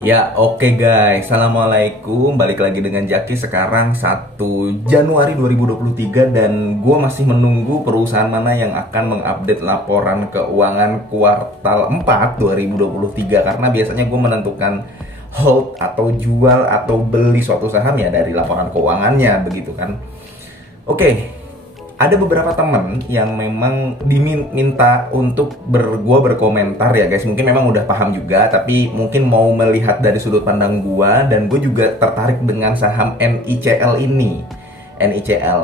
Ya, oke guys. Assalamualaikum. Balik lagi dengan Jaki sekarang 1 Januari 2023 dan gue masih menunggu perusahaan mana yang akan mengupdate laporan keuangan kuartal 4 2023 karena biasanya gue menentukan hold atau jual atau beli suatu saham ya dari laporan keuangannya begitu kan. Oke, ada beberapa temen yang memang diminta untuk gua berkomentar ya guys. Mungkin memang udah paham juga, tapi mungkin mau melihat dari sudut pandang gua dan gue juga tertarik dengan saham NICL ini. NICL.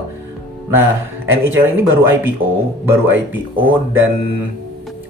Nah, NICL ini baru IPO dan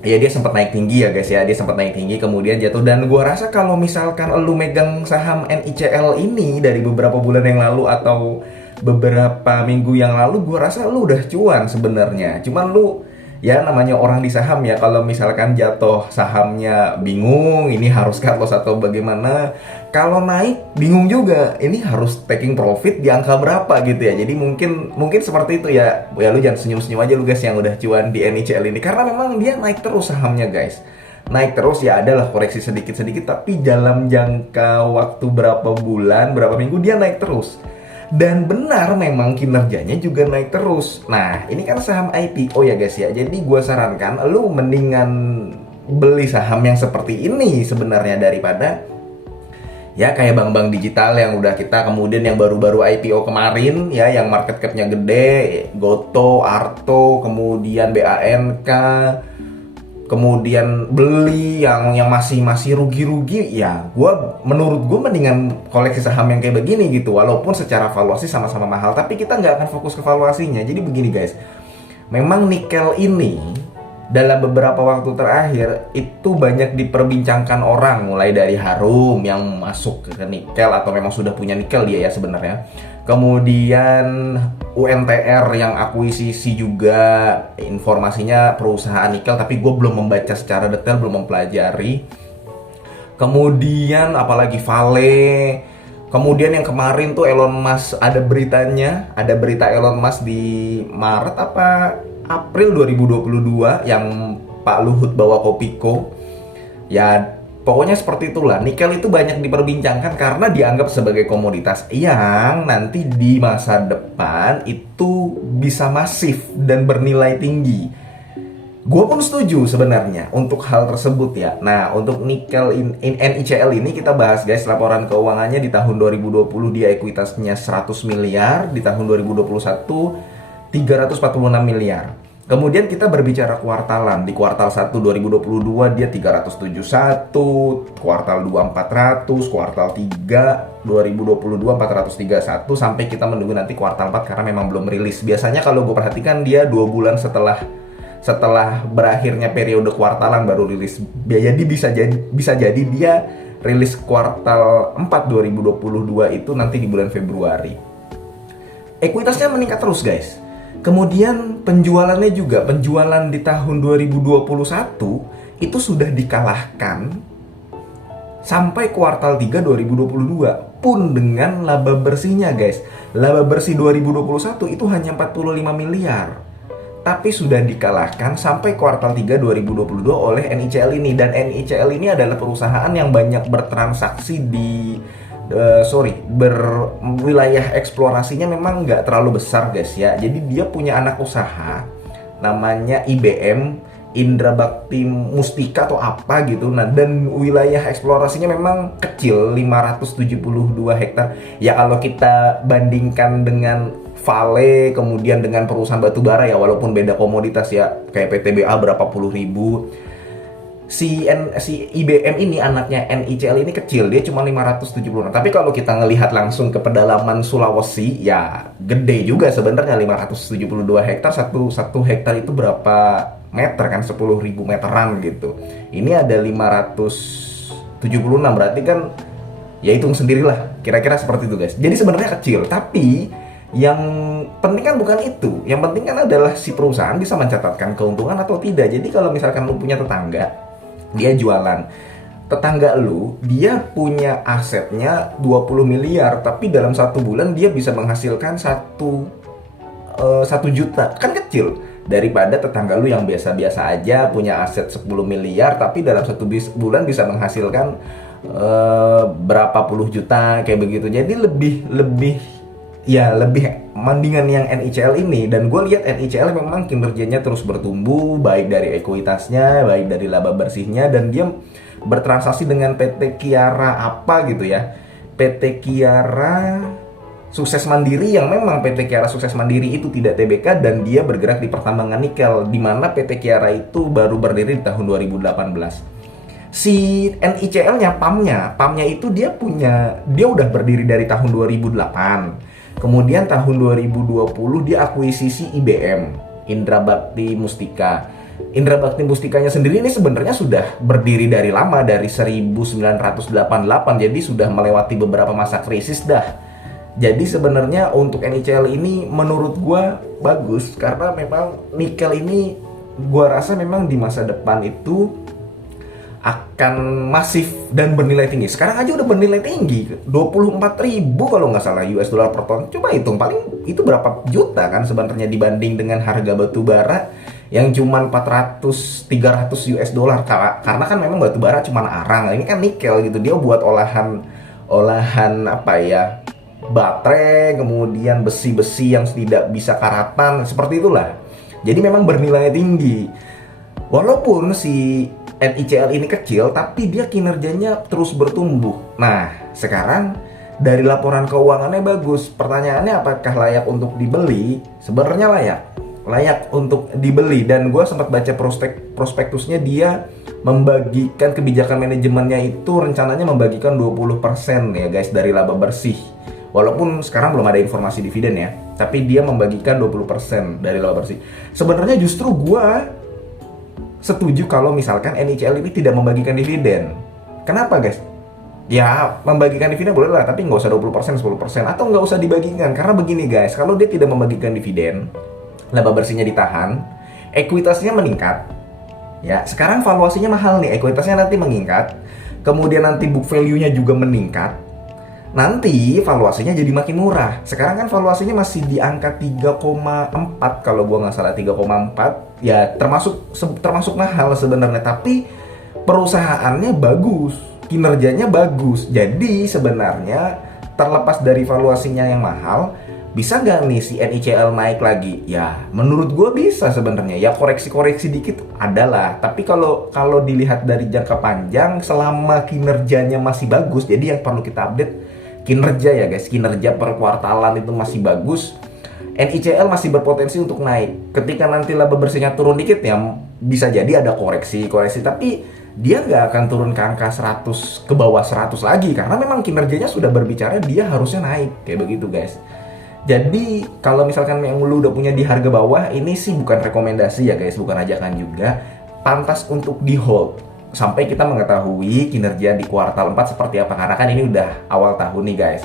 ya dia sempat naik tinggi ya guys ya. Dia sempat naik tinggi kemudian jatuh dan gua rasa kalau misalkan lu megang saham NICL ini dari beberapa bulan yang lalu atau beberapa minggu yang lalu, gue rasa lu udah cuan sebenarnya. Cuman lu ya namanya orang di saham ya, kalau misalkan jatuh sahamnya bingung ini harus cut loss atau bagaimana, kalau naik bingung juga ini harus taking profit di angka berapa gitu ya. Jadi mungkin seperti itu ya. Ya lu jangan senyum-senyum aja lu guys yang udah cuan di NICL ini, karena memang dia naik terus sahamnya guys. Naik terus ya, adalah koreksi sedikit-sedikit tapi dalam jangka waktu berapa bulan, berapa minggu dia naik terus. Dan benar memang kinerjanya juga naik terus. Nah, ini kan saham IPO ya guys ya. Jadi gue sarankan lu mendingan beli saham yang seperti ini sebenarnya daripada ya kayak bank-bank digital yang udah kita kemudian yang baru-baru IPO kemarin ya, yang market cap-nya gede, Goto, Arto, kemudian BANK, kemudian beli yang masih rugi-rugi ya. Menurut gue mendingan koleksi saham yang kayak begini gitu, walaupun secara valuasi sama-sama mahal tapi kita nggak akan fokus ke valuasinya. Jadi begini guys, memang nikel ini dalam beberapa waktu terakhir itu banyak diperbincangkan orang, mulai dari Harum yang masuk ke nikel atau memang sudah punya nikel dia ya sebenarnya. Kemudian UNTR yang akuisisi juga, informasinya perusahaan nikel tapi gue belum membaca secara detail, belum mempelajari. Kemudian apalagi Vale. Kemudian yang kemarin tuh Elon Musk, ada berita Elon Musk di Maret apa April 2022 yang Pak Luhut bawa Kopiko. Ya pokoknya seperti itulah. Nikel itu banyak diperbincangkan karena dianggap sebagai komoditas yang nanti di masa depan itu bisa masif dan bernilai tinggi. Gue pun setuju sebenarnya untuk hal tersebut ya. Nah, untuk nikel NICL ini kita bahas guys, laporan keuangannya di tahun 2020 dia ekuitasnya 100 miliar, di tahun 2021 346 miliar. Kemudian kita berbicara kuartalan, di kuartal 1 2022 dia 371, kuartal 2 400, kuartal 3 2022 431, sampai kita menunggu nanti kuartal 4 karena memang belum rilis. Biasanya kalau gue perhatikan dia 2 bulan setelah berakhirnya periode kuartalan baru rilis. Jadi bisa jadi dia rilis kuartal 4 2022 itu nanti di bulan Februari. Ekuitasnya meningkat terus guys. Kemudian penjualannya juga, penjualan di tahun 2021 itu sudah dikalahkan sampai kuartal 3 2022 pun dengan laba bersihnya guys. Laba bersih 2021 itu hanya 45 miliar. Tapi sudah dikalahkan sampai kuartal 3 2022 oleh NICL ini. Dan NICL ini adalah perusahaan yang banyak bertransaksi di wilayah eksplorasinya memang nggak terlalu besar guys ya. Jadi dia punya anak usaha namanya IBM, Indra Bakti Mustika atau apa gitu. Nah, dan wilayah eksplorasinya memang kecil, 572 hektar. Ya kalau kita bandingkan dengan Vale, kemudian dengan perusahaan batubara ya, walaupun beda komoditas ya, kayak PTBA berapa puluh ribu. Si IBM ini anaknya NICL ini kecil, dia cuma 576. Tapi kalau kita ngelihat langsung ke pedalaman Sulawesi ya gede juga sebenarnya, 572 hektar. Satu hektar itu berapa meter kan, 10.000 meteran gitu. Ini ada 576, berarti kan ya hitung sendirilah kira-kira seperti itu guys. Jadi sebenarnya kecil, tapi yang penting kan bukan itu. Yang penting kan adalah si perusahaan bisa mencatatkan keuntungan atau tidak. Jadi kalau misalkan lu punya tetangga, dia jualan, tetangga lu dia punya asetnya 20 miliar tapi dalam 1 bulan dia bisa menghasilkan 1 juta, kan kecil daripada tetangga lu yang biasa-biasa aja punya aset 10 miliar tapi dalam 1 bulan bisa menghasilkan berapa puluh juta kayak begitu. Jadi lebih mendingan yang NICL ini. Dan gue lihat NICL memang kinerjanya terus bertumbuh, baik dari ekuitasnya, baik dari laba bersihnya, dan dia bertransaksi dengan PT Kiara apa gitu ya, PT Kiara Sukses Mandiri, yang memang PT Kiara Sukses Mandiri itu tidak TBK dan dia bergerak di pertambangan nikel, di mana PT Kiara itu baru berdiri di tahun 2018. Si NICL-nya, PAM-nya itu dia udah berdiri dari tahun 2008. Kemudian tahun 2020 dia akuisisi IBM, Indra Bakti Mustika. Indra Bakti Mustikanya sendiri ini sebenarnya sudah berdiri dari lama, dari 1988, jadi sudah melewati beberapa masa krisis dah. Jadi sebenarnya untuk NICL ini menurut gua bagus, karena memang nikel ini gua rasa memang di masa depan itu akan masif dan bernilai tinggi. Sekarang aja udah bernilai tinggi, 24.000 kalau nggak salah US dollar per ton. Coba hitung, paling itu berapa juta kan sebenarnya dibanding dengan harga batu bara yang cuma 400-300 US dollar. Karena kan memang batu bara cuma arang, ini kan nikel gitu. Dia buat olahan apa ya, baterai, kemudian besi-besi yang tidak bisa karatan, seperti itulah. Jadi memang bernilai tinggi. Walaupun si NICL ini kecil, tapi dia kinerjanya terus bertumbuh. Nah, sekarang dari laporan keuangannya bagus. Pertanyaannya apakah layak untuk dibeli? Sebenarnya layak untuk dibeli. Dan gue sempat baca prospektusnya, dia membagikan kebijakan manajemennya itu rencananya membagikan 20% ya guys dari laba bersih. Walaupun sekarang belum ada informasi dividen ya, tapi dia membagikan 20% dari laba bersih. Sebenarnya justru gue setuju kalau misalkan NICL ini tidak membagikan dividen. Kenapa guys? Ya membagikan dividen boleh lah, tapi nggak usah 20%, 10%, atau nggak usah dibagikan. Karena begini guys, kalau dia tidak membagikan dividen, laba bersihnya ditahan, ekuitasnya meningkat. Ya, sekarang valuasinya mahal nih, ekuitasnya nanti meningkat, kemudian nanti book value-nya juga meningkat, nanti valuasinya jadi makin murah. Sekarang kan valuasinya masih di angka 3,4 kalau gua nggak salah, 3,4. Ya termasuk mahal sebenarnya, tapi perusahaannya bagus, kinerjanya bagus. Jadi sebenarnya terlepas dari valuasinya yang mahal, bisa nggak nih si NICL naik lagi? Ya menurut gue bisa sebenarnya. Ya koreksi-koreksi dikit adalah. Tapi kalau dilihat dari jangka panjang, selama kinerjanya masih bagus, jadi yang perlu kita update kinerja ya guys. Kinerja per kuartalan itu masih bagus. NICL masih berpotensi untuk naik. Ketika nanti laba bersihnya turun dikit ya bisa jadi ada koreksi, tapi dia nggak akan turun ke angka 100, ke bawah 100 lagi, karena memang kinerjanya sudah berbicara dia harusnya naik, kayak begitu guys. Jadi kalau misalkan yang lu udah punya di harga bawah, ini sih bukan rekomendasi ya guys, bukan ajakan juga, pantas untuk di hold sampai kita mengetahui kinerja di kuartal 4 seperti apa, karena kan ini udah awal tahun nih guys.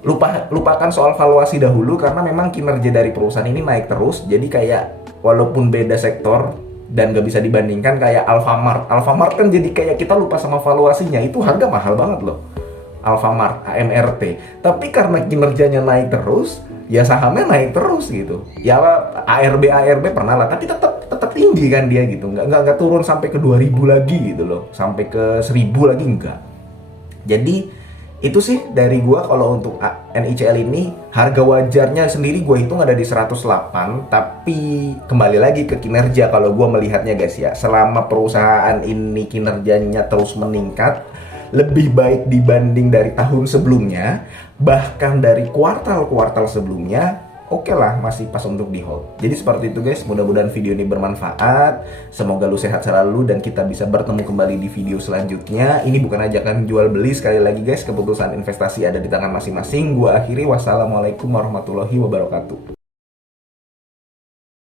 Lupakan soal valuasi dahulu, karena memang kinerja dari perusahaan ini naik terus. Jadi kayak walaupun beda sektor dan gak bisa dibandingkan, kayak Alfamart kan jadi kayak kita lupa sama valuasinya, itu harga mahal banget loh Alfamart, AMRT. Tapi karena kinerjanya naik terus, ya sahamnya naik terus gitu. Ya ARB pernah lah, tapi tetap tinggi kan dia gitu. Nggak turun sampai ke 2000 lagi gitu loh, sampai ke 1000 lagi enggak. Jadi itu sih dari gua. Kalau untuk NICL ini harga wajarnya sendiri gua hitung ada di 108, tapi kembali lagi ke kinerja kalau gua melihatnya guys ya. Selama perusahaan ini kinerjanya terus meningkat, lebih baik dibanding dari tahun sebelumnya, bahkan dari kuartal-kuartal sebelumnya, oke lah, masih pas untuk di hold. Jadi seperti itu guys, mudah-mudahan video ini bermanfaat. Semoga lu sehat selalu dan kita bisa bertemu kembali di video selanjutnya. Ini bukan ajakan jual beli, sekali lagi guys, keputusan investasi ada di tangan masing-masing. Gua akhiri, wassalamualaikum warahmatullahi wabarakatuh.